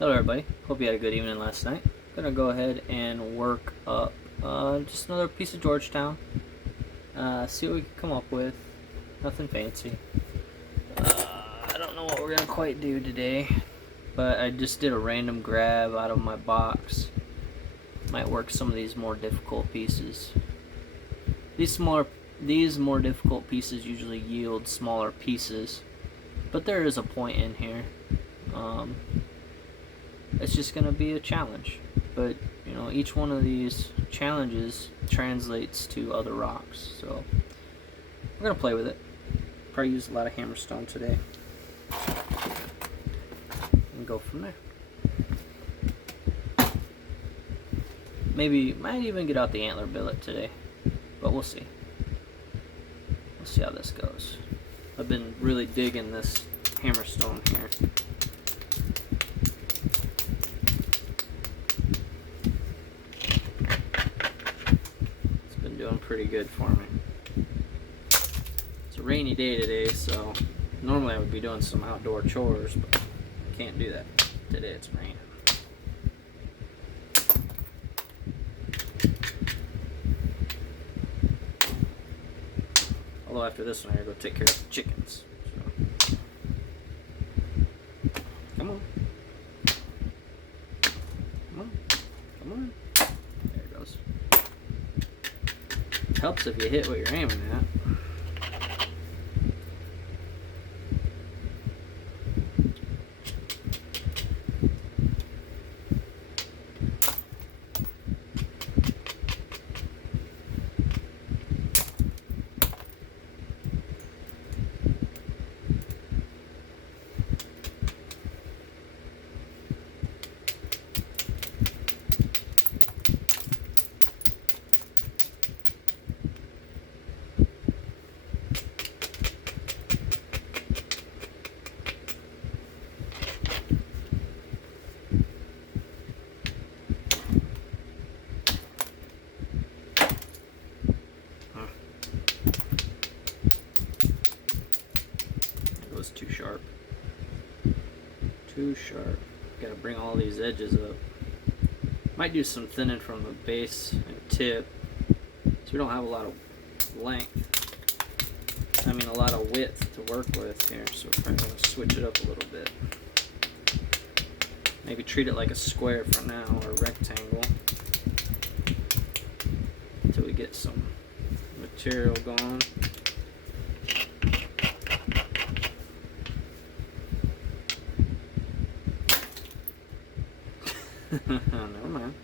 Hello everybody, hope you had a good evening last night. Gonna go ahead and work up just another piece of Georgetown. See what we can come up with. Nothing fancy. I don't know what we're gonna quite do today, but I just did a random grab out of my box. Might work some of these more difficult pieces. These more difficult pieces usually yield smaller pieces, but there is a point in here. It's just going to be a challenge, but you know, each one of these challenges translates to other rocks, so we're going to play with it. Probably use a lot of hammerstone today and go from there. Might even get out the antler billet today, but we'll see. We'll see how this goes. I've been really digging this hammerstone here. Pretty good for me. It's a rainy day today, so normally I would be doing some outdoor chores, but I can't do that. Today it's raining. Although after this one I gotta go take care of the chickens. So. Come on. Come on. Come on. There it goes. Helps if you hit what you're aiming at. Too sharp. Gotta bring all these edges up. Might do some thinning from the base and tip, so we don't have a lot of length. I mean a lot of width to work with here, so we're probably gonna switch it up a little bit. Maybe treat it like a square for now, or a rectangle, until we get some material going. Never mind.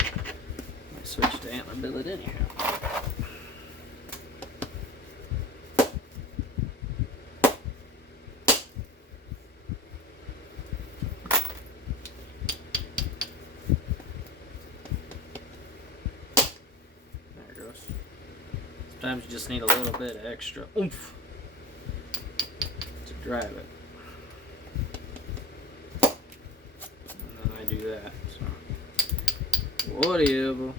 I switched to antler billet anyhow. There it goes. Sometimes you just need a little bit of extra oomph to drive it. Do that, so whatever.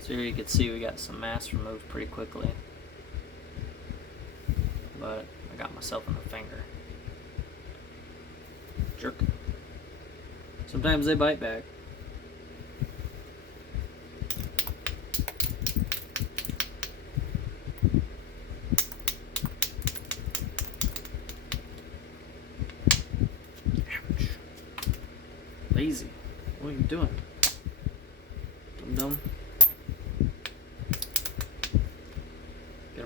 So here you can see we got some mass removed pretty quickly, but I got myself in the finger. Jerk. Sometimes they bite back. Ouch. Lazy. What are you doing? Dum-dum.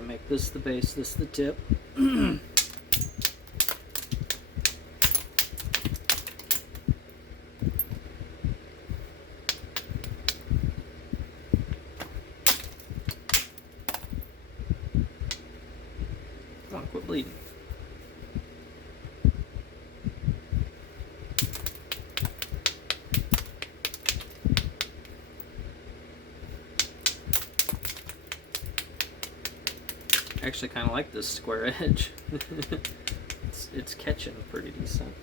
Make this the base, this the tip. Come on, quit bleeding. actually kind of like this square edge. it's catching pretty decent.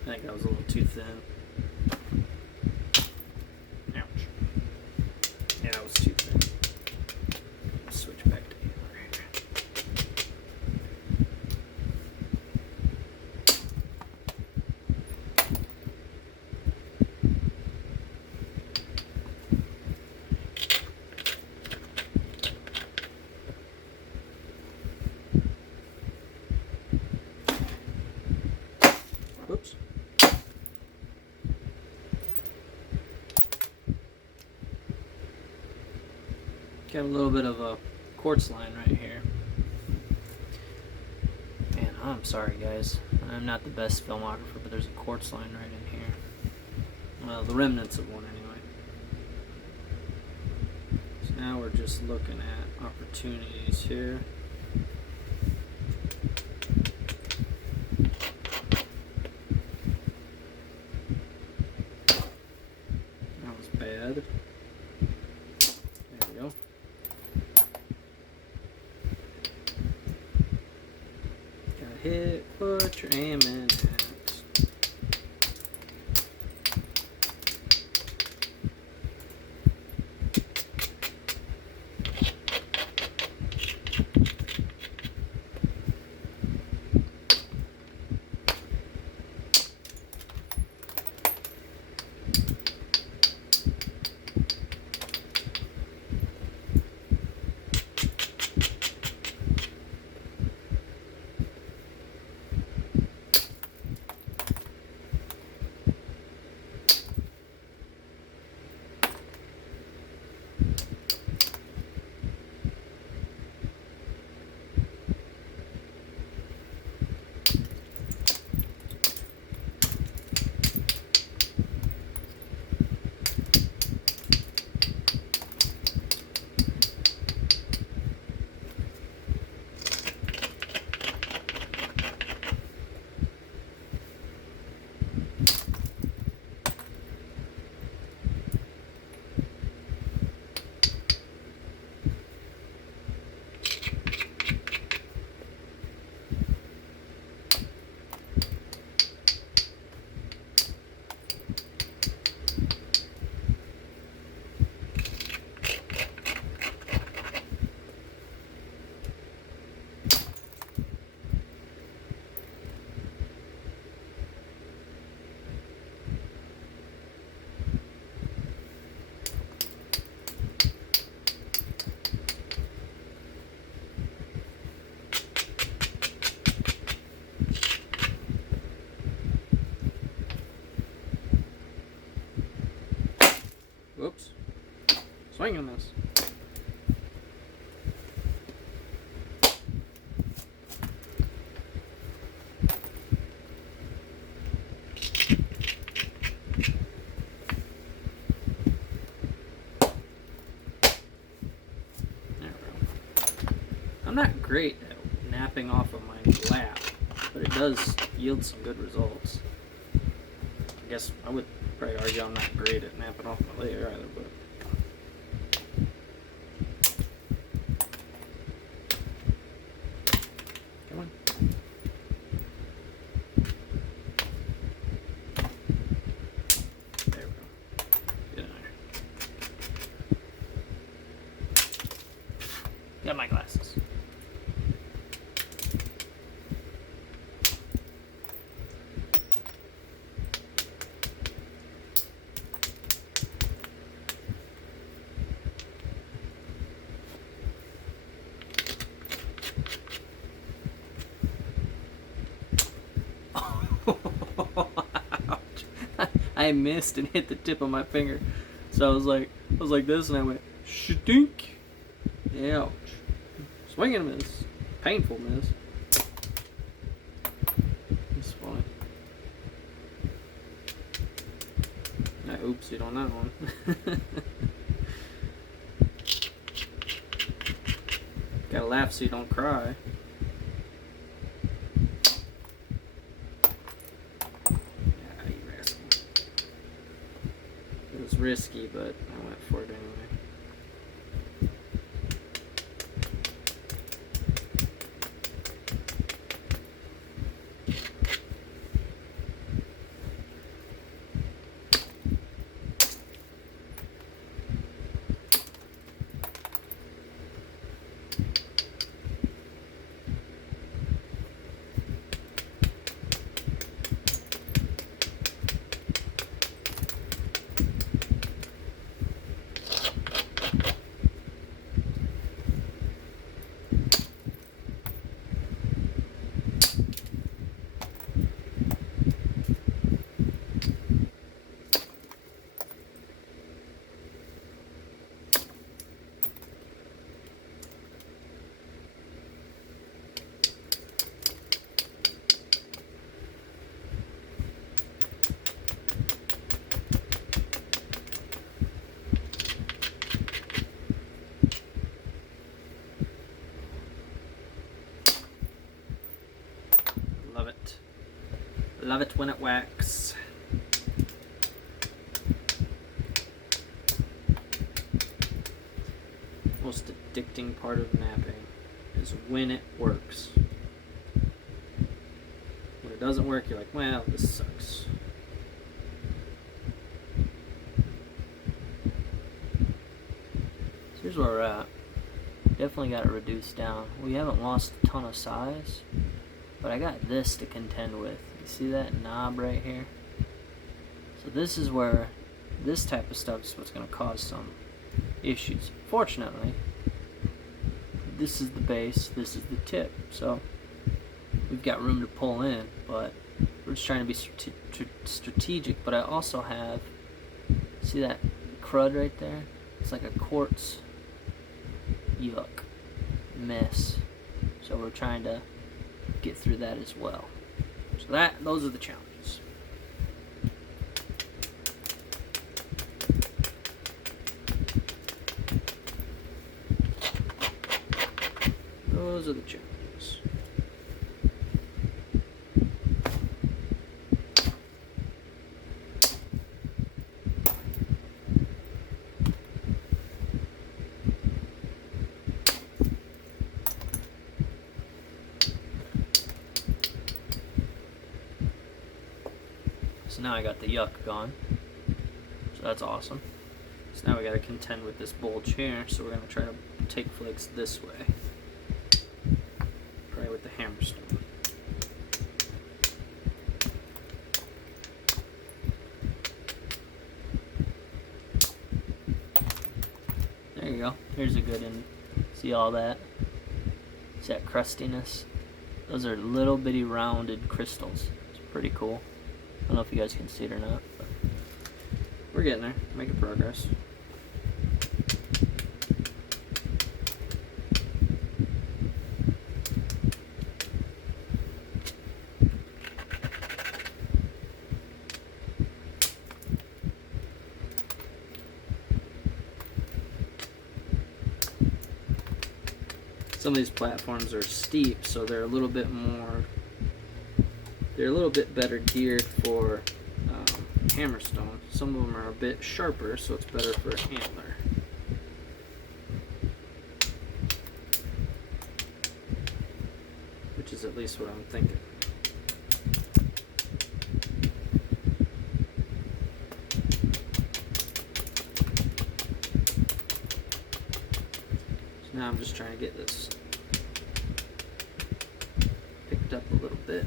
I think that was a little too thin. Ouch. Yeah, that was too thin. Let's switch back to hammer here. Whoops. Got a little bit of a quartz line right here. Man, I'm sorry guys. I'm not the best filmographer, but there's a quartz line right in here. Well, the remnants of one anyway. So now we're just looking at opportunities here. That was bad. There we go. Gotta hit what you're aiming at. Whoops. Swing on this. There we go. I'm not great at napping off of my lap, but it does yield some good results. I guess I would probably argue I'm not great at napping off my layer either, but come on. There we go. Get in there. Got my glasses. I missed and hit the tip of my finger, so I was like this, and I went stink. Ouch! Swing and a miss, painful miss. It's funny. I oopsied on that one. Gotta laugh so you don't cry. risky, but I went for it anyway. Love it. Love it when it whacks. Most addicting part of napping is when it works. When it doesn't work, you're like, well, this sucks. So here's where we're at. Definitely got it reduced down. We haven't lost a ton of size, but I got this to contend with. You see that knob right here? So this is where this type of stuff is what's going to cause some issues. Fortunately, this is the base, this is the tip, so we've got room to pull in, but we're just trying to be strategic. But I also have, see that crud right there? It's like a quartz yuck mess, so we're trying to get through that as well. So those are the challenges. Those are the challenges. So now I got the yuck gone. So that's awesome. So now we got to contend with this bulge here. So we're going to try to take flakes this way. Probably with the hammerstone. There you go. Here's a good one. See all that? See that crustiness? Those are little bitty rounded crystals. It's pretty cool. I don't know if you guys can see it or not, but we're getting there, making progress. Some of these platforms are steep, so they're a little bit better geared for hammerstone. Some of them are a bit sharper, so it's better for an antler. Which is at least what I'm thinking. So now I'm just trying to get this picked up a little bit.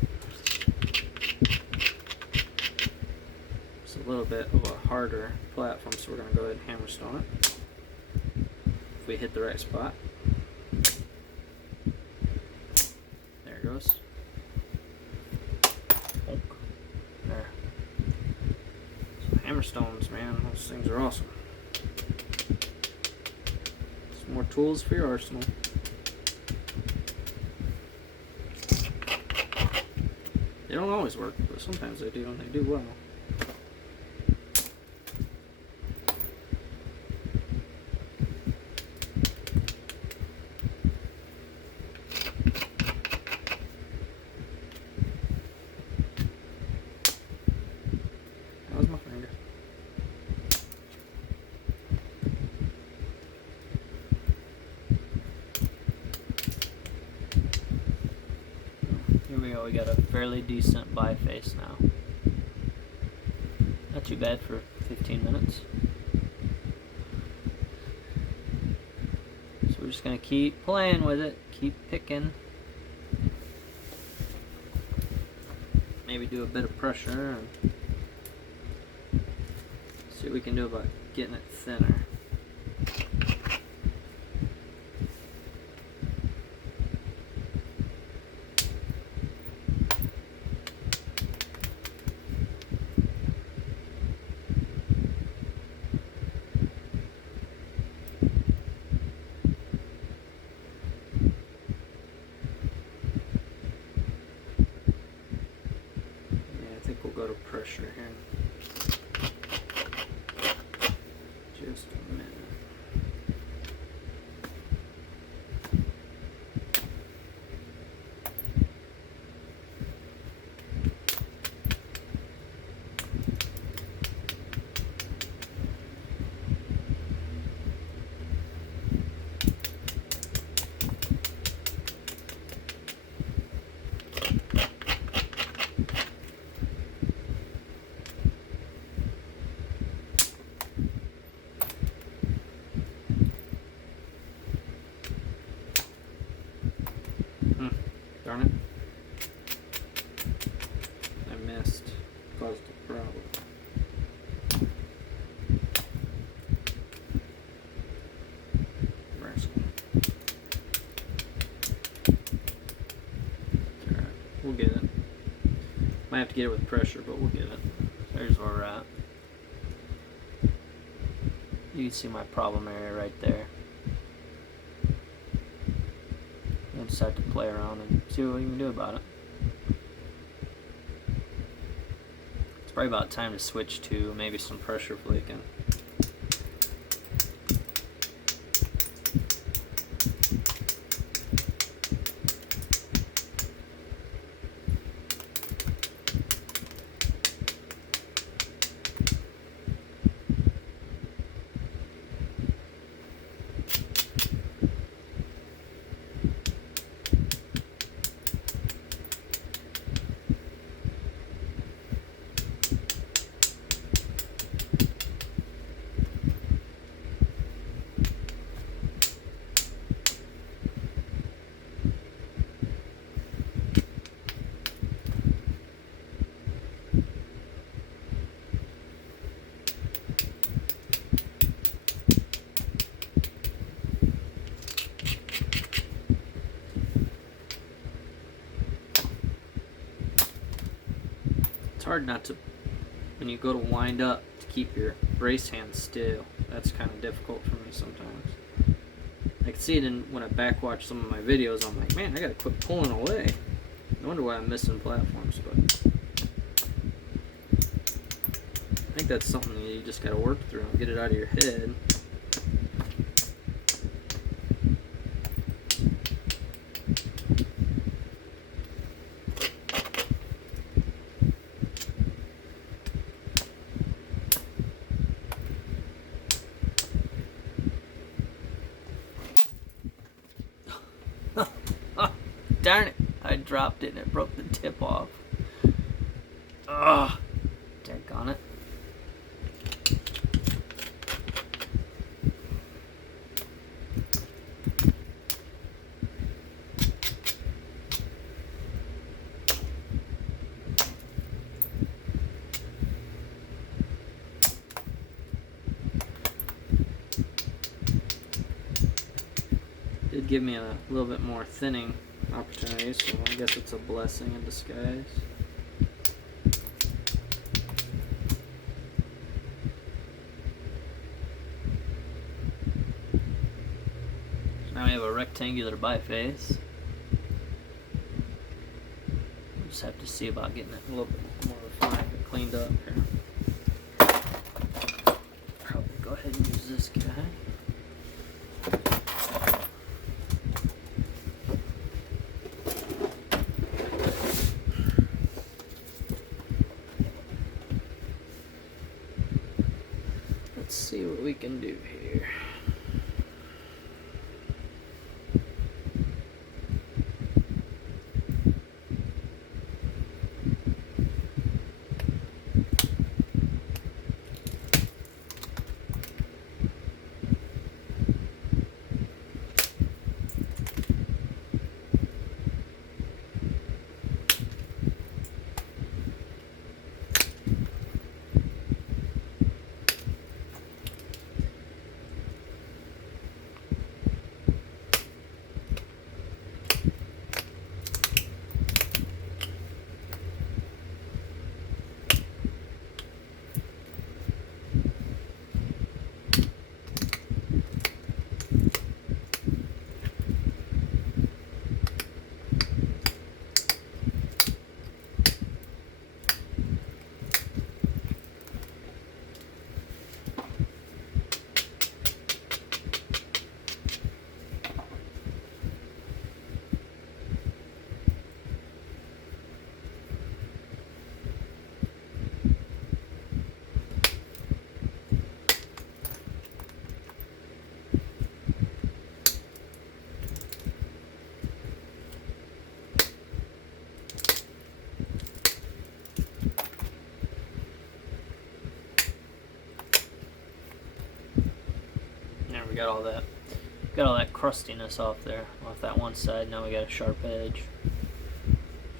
It's a little bit of a harder platform, so we're going to go ahead and hammerstone it. If we hit the right spot. There it goes. There. So hammerstones, man, those things are awesome. Some more tools for your arsenal. They don't always work, but sometimes they do, and they do well. That was my finger. we got a fairly decent biface now. Not too bad for 15 minutes. So we're just going to keep playing with it, keep picking. Maybe do a bit of pressure and see what we can do about getting it thinner. Go to pressure here. Just a minute. Darn it. I missed. Caused a problem. Rascal. Alright, we'll get it. Might have to get it with pressure, but we'll get it. There's where we're at. You can see my problem area right there. We'll just have to play around and see what we can do about it. It's probably about time to switch to maybe some pressure flaking. It's hard not to, when you go to wind up, to keep your brace hand still. That's kind of difficult for me sometimes. I can see it when I back watch some of my videos. I'm like, man, I gotta quit pulling away. No wonder why I'm missing platforms, but I think that's something that you just gotta work through and get it out of your head. Darn it, I dropped it and it broke the tip off. Ugh, daggone it. Did give me a little bit more thinning opportunities, so I guess it's a blessing in disguise. So now we have a rectangular biface. We'll just have to see about getting it a little bit more refined and cleaned up here. Probably go ahead and use this guy. Let's see what we can do here. we got all that crustiness off there, off that one side. Now we got a sharp edge.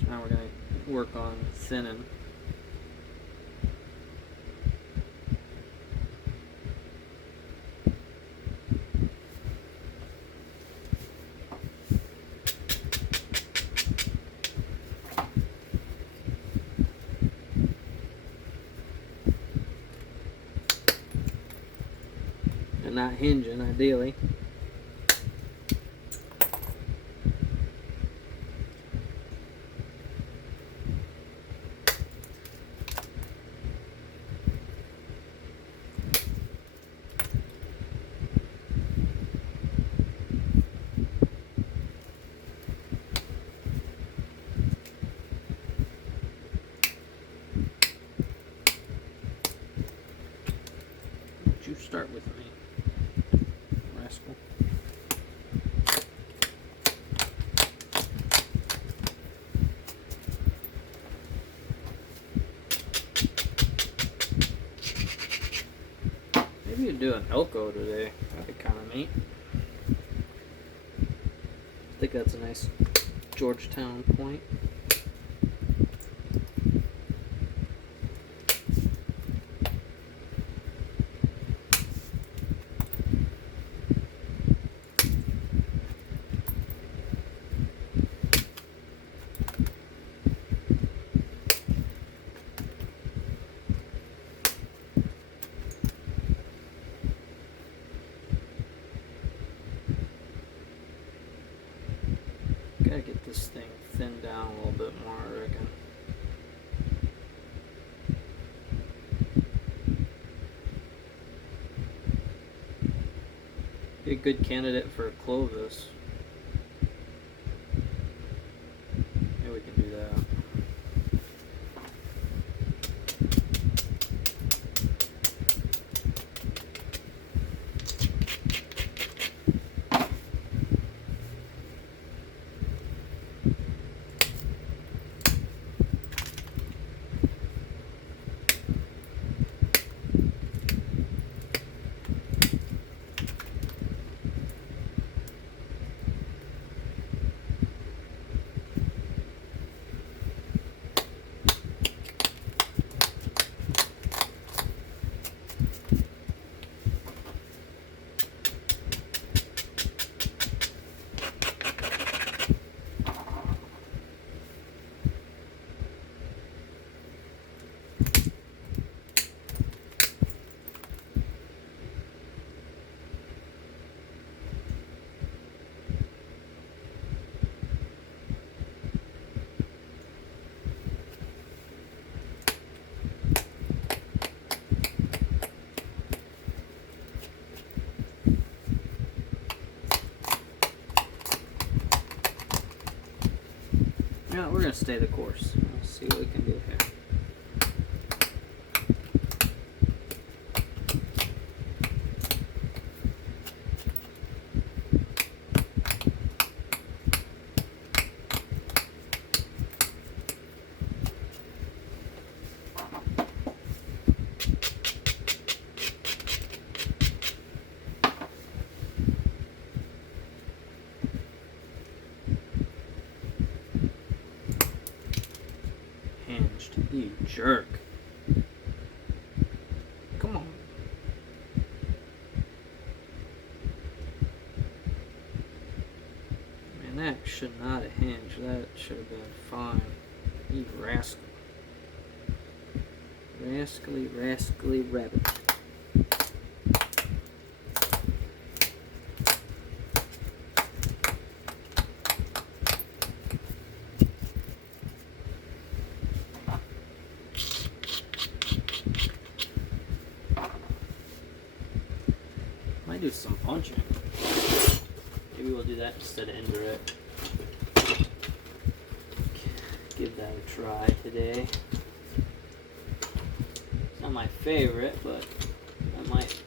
So now we're going to work on thinning. And not hinging, ideally. You start with me, rascal. Maybe you do an Elko today. That'd be kind of neat. I think that's a nice Georgetown point. Gotta get this thing thinned down a little bit more, I reckon. Be a good candidate for a Clovis. Maybe we can do that. Yeah, we're gonna stay the course. Let's see what we can do here. You jerk. Come on. Man, that should not have hinged. That should have been fine. You rascal. Rascally rabbit. Might do some punching. Maybe we'll do that instead of indirect. Give that a try today. It's not my favorite, but that might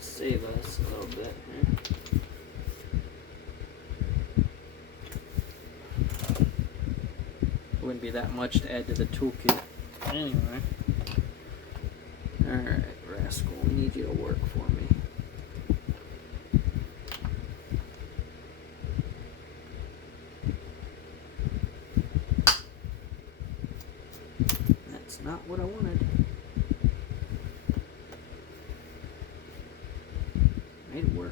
save us a little bit here. Wouldn't be that much to add to the toolkit. Anyway. Alright, rascal, we need you to work for me. not what I wanted. Made it worse.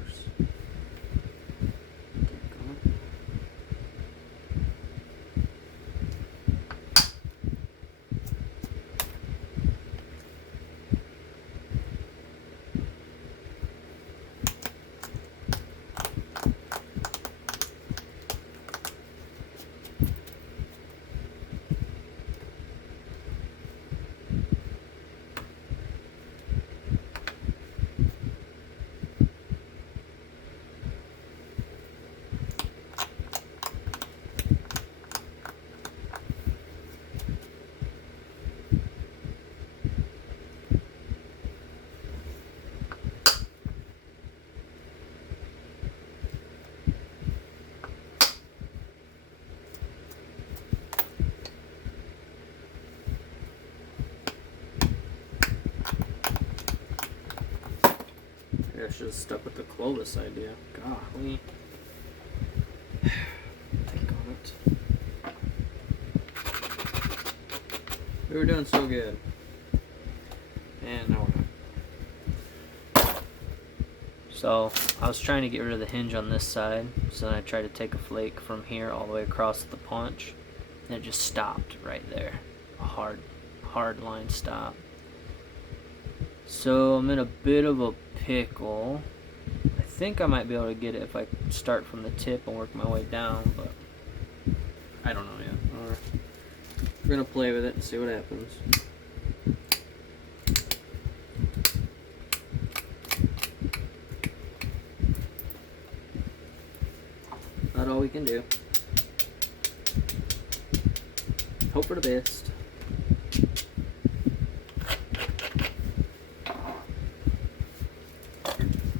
I should have stuck with the Clovis idea. Golly. Think on it. We were doing so good. And now we're not. So, I was trying to get rid of the hinge on this side. So then I tried to take a flake from here all the way across the punch. And it just stopped right there. A hard line stop. So I'm in a bit of a pickle. I think I might be able to get it if I start from the tip and work my way down, but I don't know yet. We're gonna play with it and see what happens. Not all we can do. Hope for the best.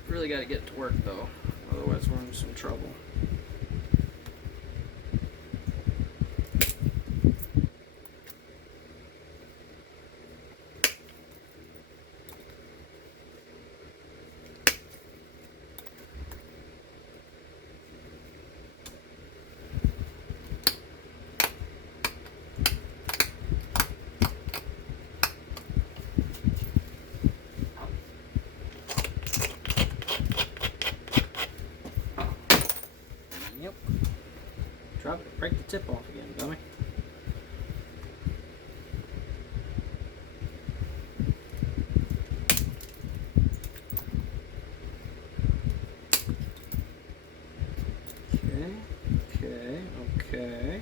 Really got to get to work though, otherwise we're in some trouble. Yep. Drop it. Break the tip off again, dummy. Okay.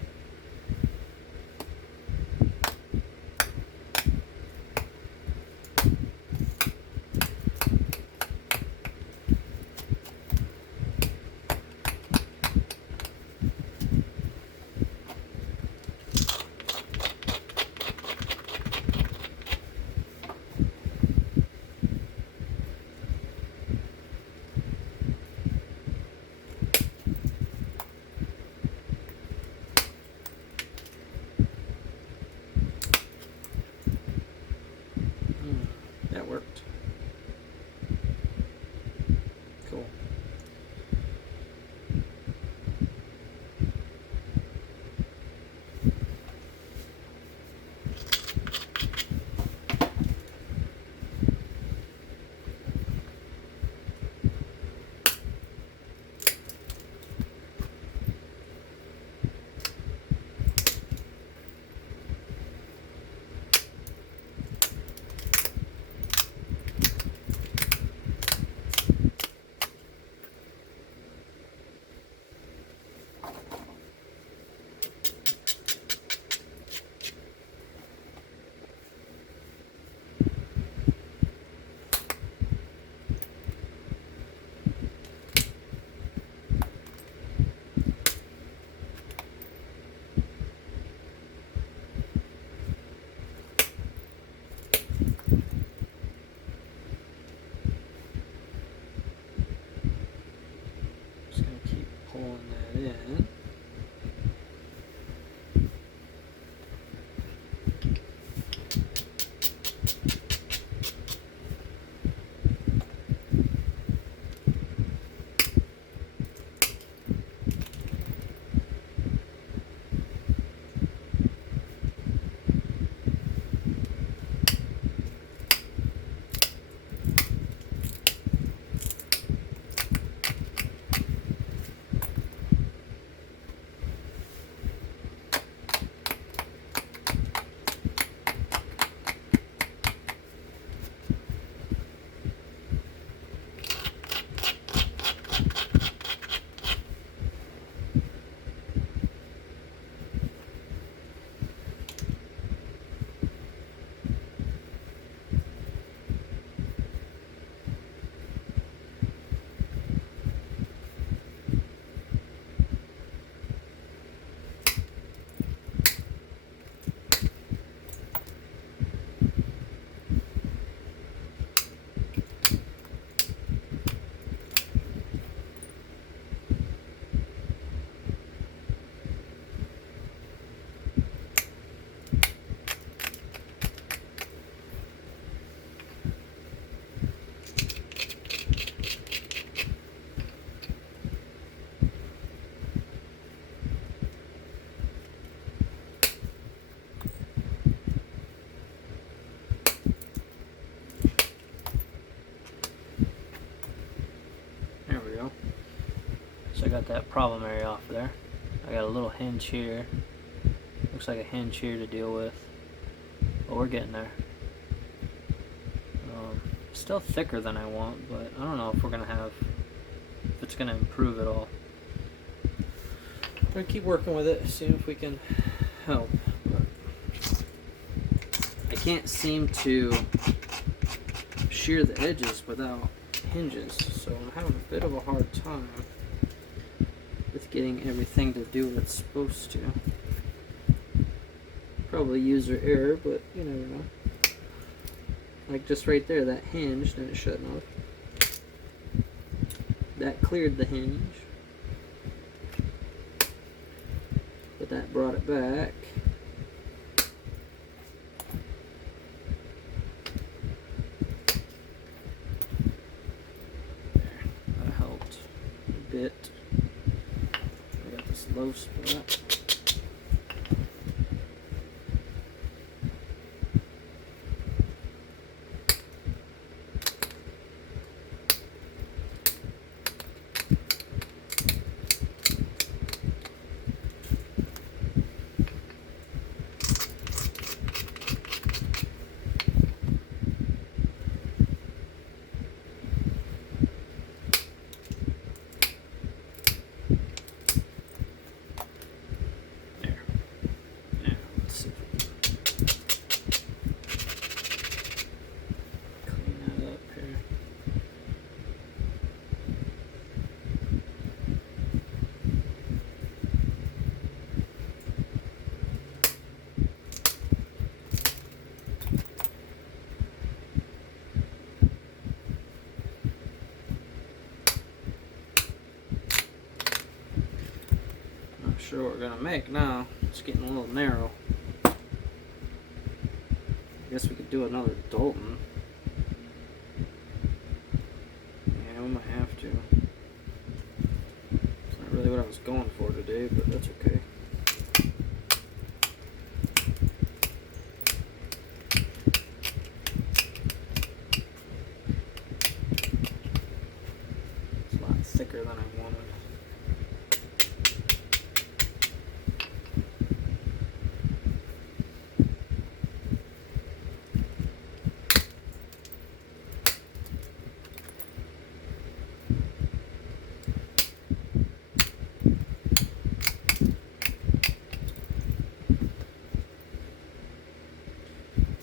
So I got that problem area off there. I got a little hinge here. Looks like a hinge here to deal with. But we're getting there. Still thicker than I want, but I don't know if if it's gonna improve at all. I'm gonna keep working with it, see if we can help. But I can't seem to shear the edges without hinges, so I'm having a bit of a hard time with getting everything to do what it's supposed to. Probably user error, but you never know. Like just right there, that hinged and it's shutting off. That cleared the hinge. But that brought it back. There, that helped a bit. I got this low spot. Sure what we're gonna make now. It's getting a little narrow. I guess we could do another Dalton. Yeah, we might have to. It's not really what I was going for today, but that's okay. It's a lot thicker than I wanted.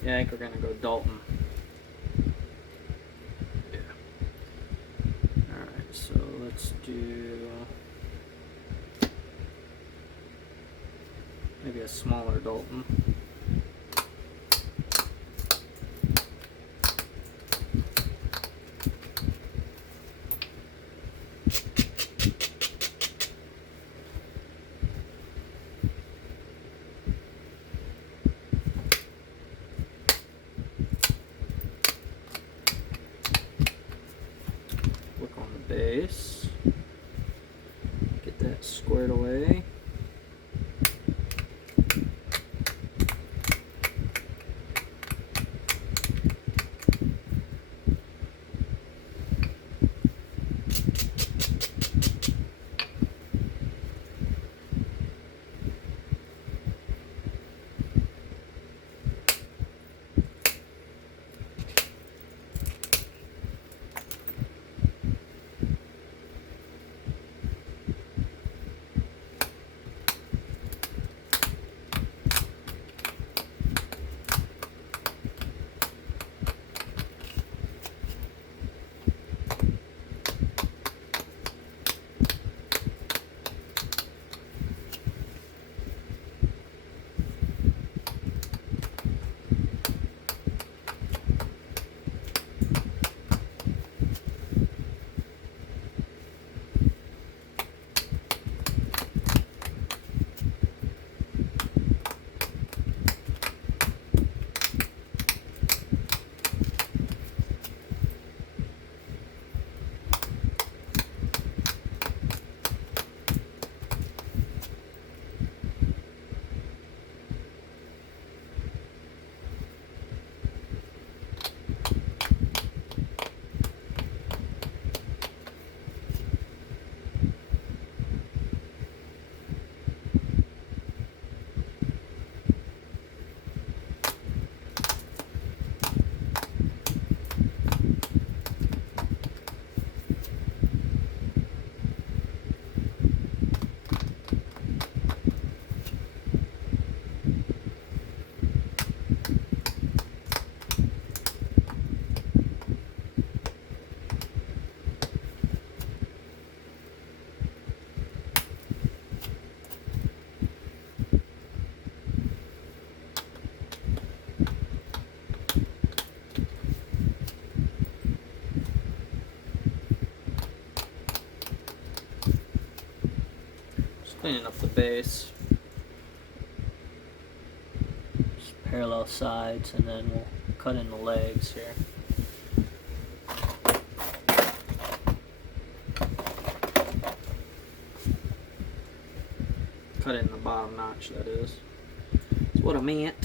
Yeah, I think we're gonna go Dalton. Yeah. Alright, so let's do maybe a smaller Dalton. Base. Get that squared away. Cleaning up the base. Just parallel sides, and then we'll cut in the legs here. Cut in the bottom notch, that is. That's what I meant.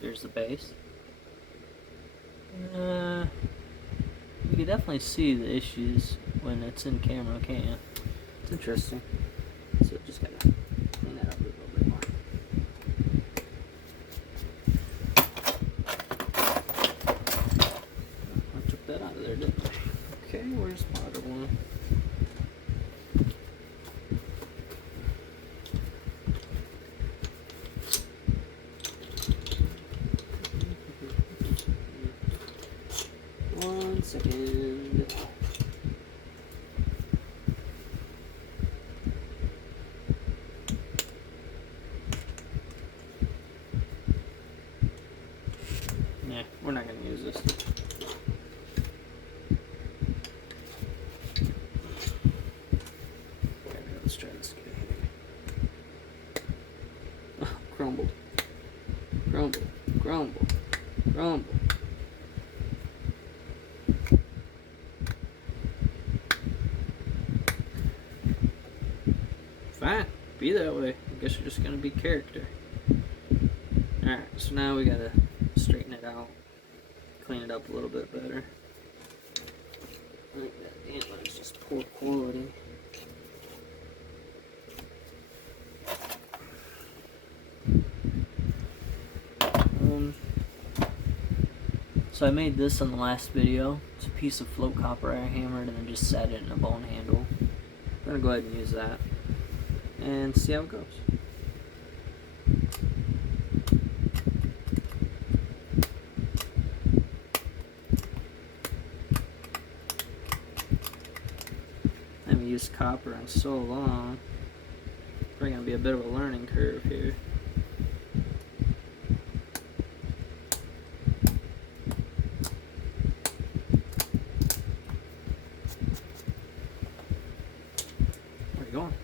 Here's the base. You can definitely see the issues when it's in camera, can't you? It's interesting. So just gotta clean that up a little bit more. I took that out of there, didn't I? Okay, where's the other one? One second. Nah, we're not going to use this. Okay, let's try this again. Oh, crumbled. Crumble. Crumble. Crumble. Fine, be that way. I guess you're just gonna be character. Alright, so now we gotta straighten it out, clean it up a little bit better. I think that antler's just poor quality. So I made this on the last video. It's a piece of float copper I hammered and then just set it in a bone handle. I'm gonna go ahead and use that and see how it goes. I haven't used copper in so long. Probably gonna be a bit of a learning curve here. Where are you going?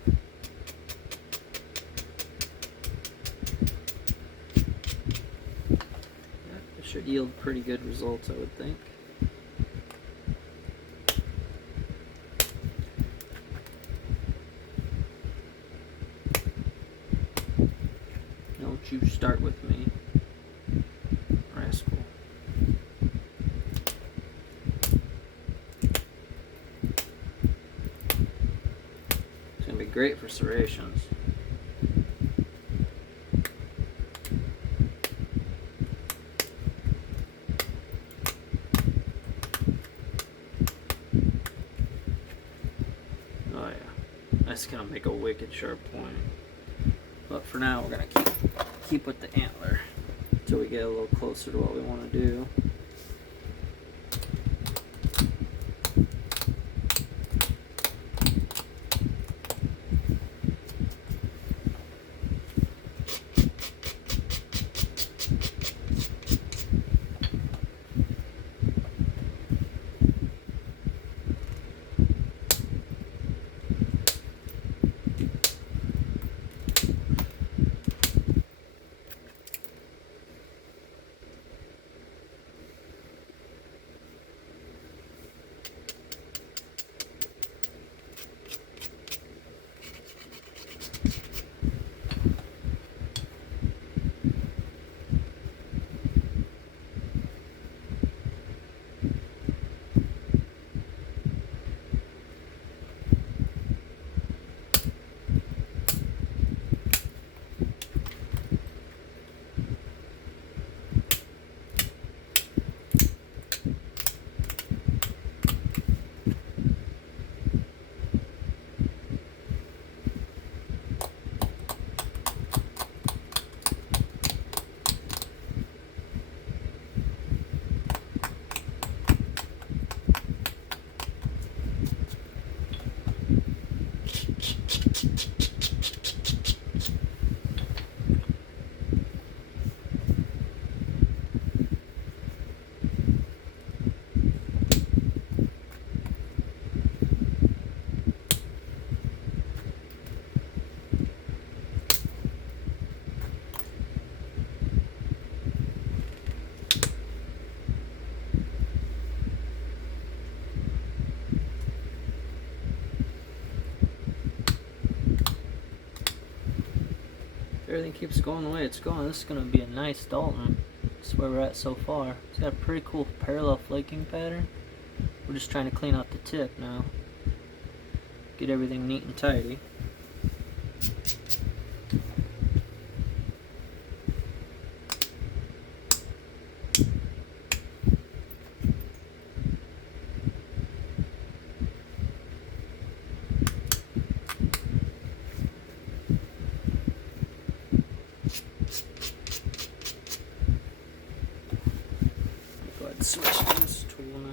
It should yield pretty good results, I would think. Don't you start with me, rascal. It's gonna be great for serrations. gonna make a wicked sharp point. But for now, we're gonna keep with the antler until we get a little closer to what we want to do. Everything keeps going the way it's going. This is going to be a nice Dalton. That's where we're at so far. It's got a pretty cool parallel flaking pattern. We're just trying to clean out the tip now. Get everything neat and tidy. Switch this tool now.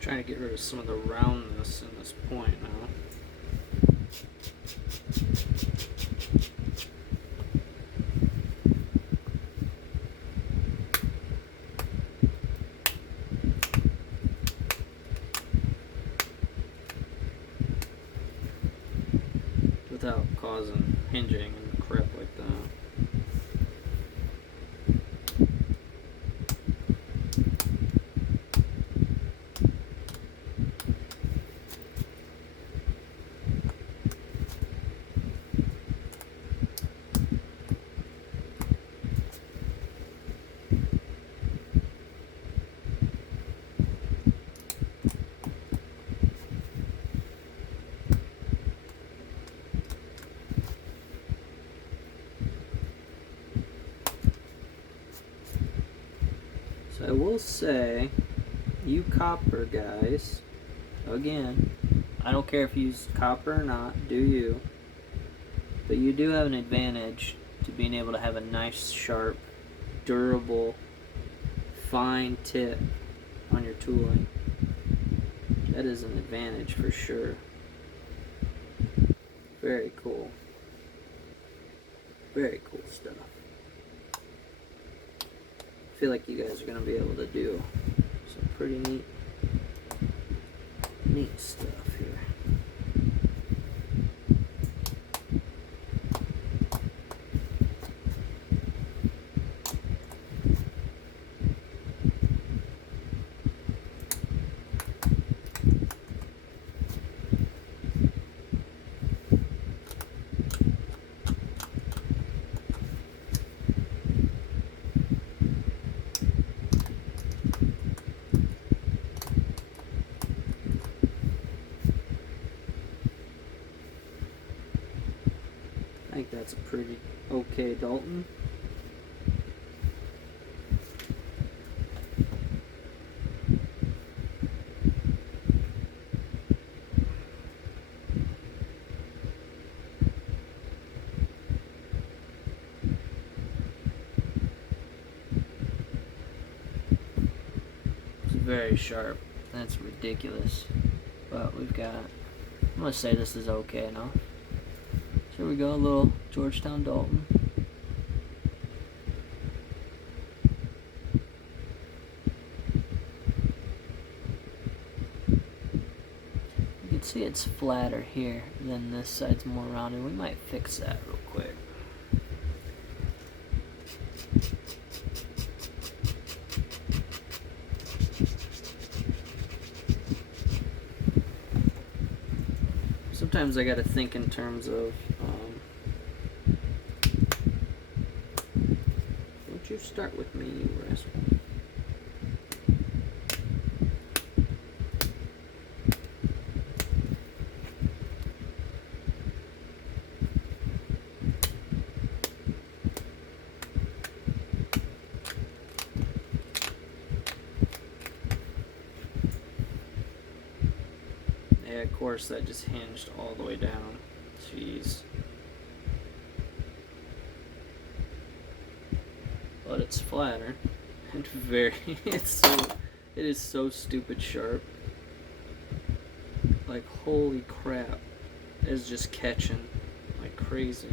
Trying to get rid of some of the roundness in this point now. causing hinging and crap like that. So I will say, you copper guys, again, I don't care if you use copper or not, do you? But you do have an advantage to being able to have a nice, sharp, durable, fine tip on your tooling. That is an advantage for sure. Very cool. Very cool stuff. I feel like you guys are going to be able to do some pretty neat stuff here. I think that's a pretty okay Dalton. It's very sharp. That's ridiculous. But we've got, I'm going to say this is okay enough. So here we go, a little Georgetown Dalton. You can see it's flatter here than this side's more rounded. We might fix that real quick. Sometimes I gotta think in terms of don't you start with me, you rascal. Yeah, of course that just hinged all the way down. Jeez. But it's flatter and very it is so stupid sharp. Like holy crap. It's just catching like crazy.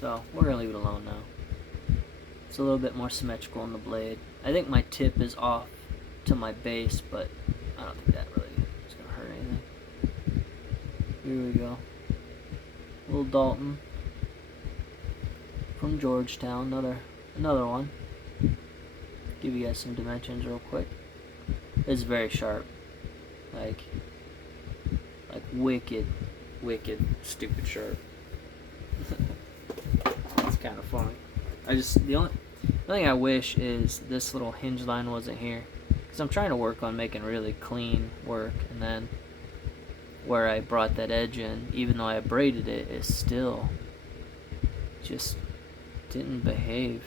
So we're going to leave it alone now. It's a little bit more symmetrical on the blade. I think my tip is off to my base, but I don't think that really is going to hurt anything. Here we go. Little Dalton from Georgetown. Another one. Give you guys some dimensions real quick. It's very sharp. Like wicked, stupid sharp. It's kind of funny. The only thing I wish is this little hinge line wasn't here, because I'm trying to work on making really clean work, and then where I brought that edge in, even though I braided it, it still just didn't behave.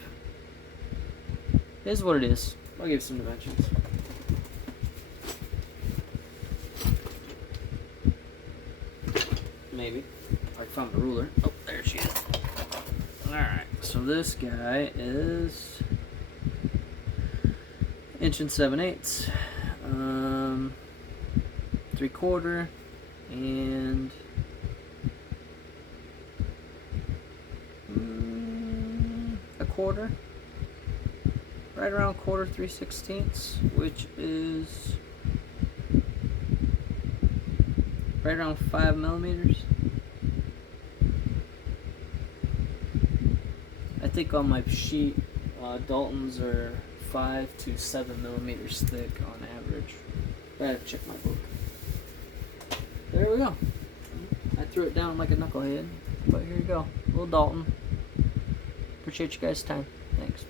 It is what it is. I'll give you some dimensions. Maybe. I found the ruler. Oh, there she is. Alright, so this guy is inch and 7/8, 3/4, and a quarter, right around quarter 3/16, which is right around 5 millimeters. I think on my sheet, Dalton's are 5 to 7 millimeters thick on average. I gotta check my book. There we go. I threw it down like a knucklehead, but here you go. Little Dalton. Appreciate you guys' time. Thanks.